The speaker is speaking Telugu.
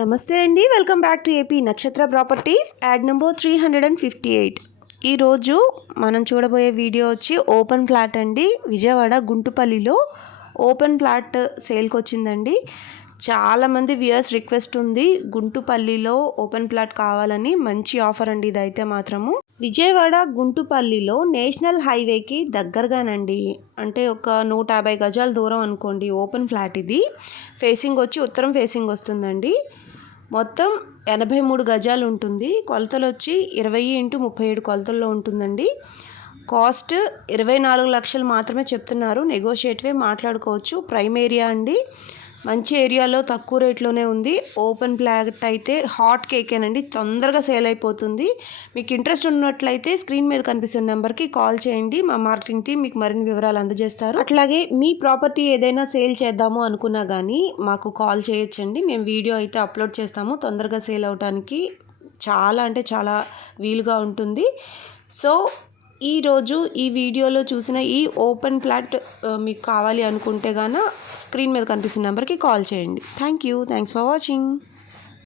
నమస్తే అండి, వెల్కమ్ బ్యాక్ టు ఏపీ నక్షత్ర ప్రాపర్టీస్ యాడ్ నెంబర్ 358. ఈరోజు మనం చూడబోయే వీడియో వచ్చి ఓపెన్ ప్లాట్ అండి. విజయవాడ గుంటుపల్లిలో ఓపెన్ ప్లాట్ సేల్కి వచ్చిందండి. చాలామంది వ్యూయర్స్ రిక్వెస్ట్ ఉంది, గుంటుపల్లిలో ఓపెన్ ప్లాట్ కావాలని. మంచి ఆఫర్ అండి ఇదైతే మాత్రము. విజయవాడ గుంటుపల్లిలో నేషనల్ హైవేకి దగ్గరగానండి, అంటే ఒక 150 గజాల దూరం అనుకోండి. ఓపెన్ ఫ్లాట్ ఇది. ఫేసింగ్ వచ్చి ఉత్తరం ఫేసింగ్ వస్తుందండి. మొత్తం 83 గజాలు ఉంటుంది. కొలతలు వచ్చి 20x37 కొలతల్లో ఉంటుందండి. కాస్ట్ 24 లక్షలు మాత్రమే చెప్తున్నారు. నెగోషియేటివే మాట్లాడుకోవచ్చు. ప్రైమ్ ఏరియా అండి, మంచి ఏరియాలో తక్కువ రేట్లోనే ఉంది. ఓపెన్ ప్లాట్ అయితే హాట్ కేకేనండి, తొందరగా సేల్ అయిపోతుంది. మీకు ఇంట్రెస్ట్ ఉన్నట్లయితే స్క్రీన్ మీద కనిపిస్తున్న నెంబర్కి కాల్ చేయండి. మా మార్కెటింగ్ టీం మీకు మరిన్ని వివరాలు అందజేస్తారు. అట్లాగే మీ ప్రాపర్టీ ఏదైనా సేల్ చేద్దాము అనుకున్నా కానీ మాకు కాల్ చేయొచ్చండి. మేము వీడియో అయితే అప్లోడ్ చేస్తాము. తొందరగా సేల్ అవడానికి చాలా అంటే చాలా వీలుగా ఉంటుంది. సో ఈరోజు ఈ వీడియోలో చూసిన ఈ ఓపెన్ ప్లాట్ మీకు కావాలి అనుకుంటే గాన స్క్రీన్ మీద కనిపిస్తున్న నెంబర్కి కాల్ చేయండి. Thanks for watching.